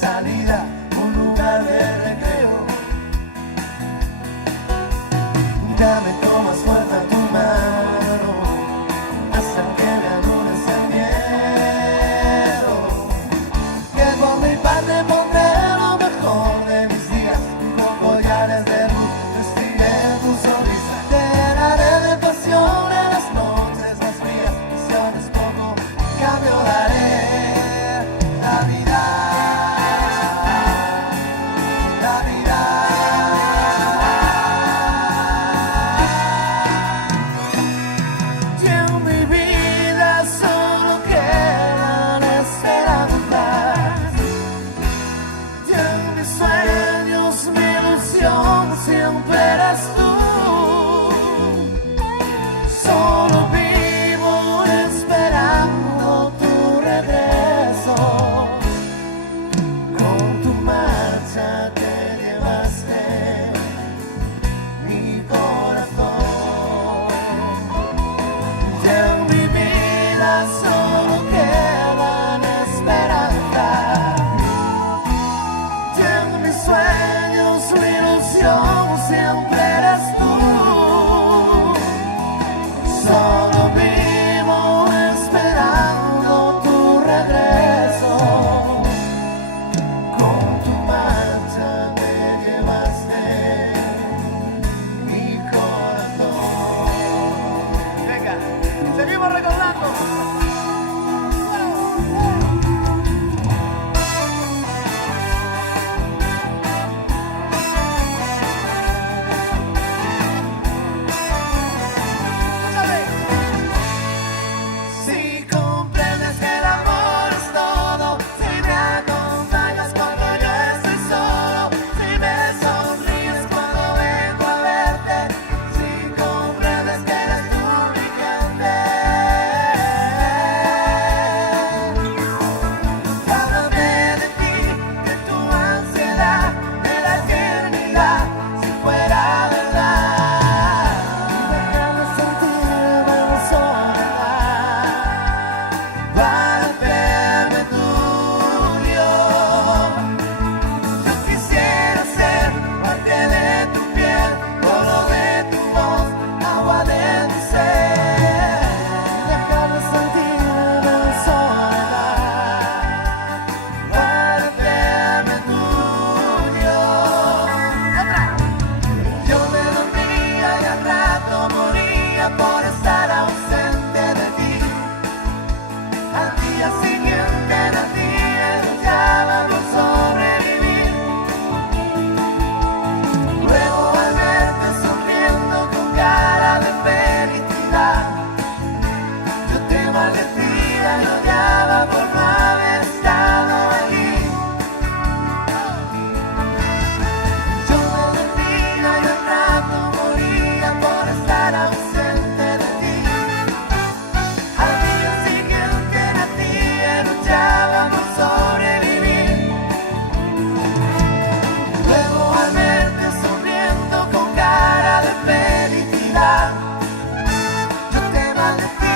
salida, un lugar de recreo. Ya me tomas fuerte tu mano, hasta que me anules el miedo. Que por mi parte pondré lo mejor de mis días, con collares de luz, vestiré tu sonrisa. Te llenaré de pasión en las noches más frías, y si aún es poco, cambio daré. Siempre eres tú, solo vivo esperando tu regreso. Con tu marcha te llevaste mi corazón. Ya en mi vida solo quedan esperanzas, ya en mis sueños mi ilusión. Siempre eres tú, solo vivo esperando tu regreso. Con tu marcha me llevaste mi corazón. Venga, seguimos recordando. Por estar ausente de ti, al día siguiente nací, luchaba por sobrevivir. Luego al verte sonriendo con cara de felicidad, yo te maldecía y odiaba por no haber estado allí. Yo me decía y al rato moría por estar ausente. Yo te maldecía.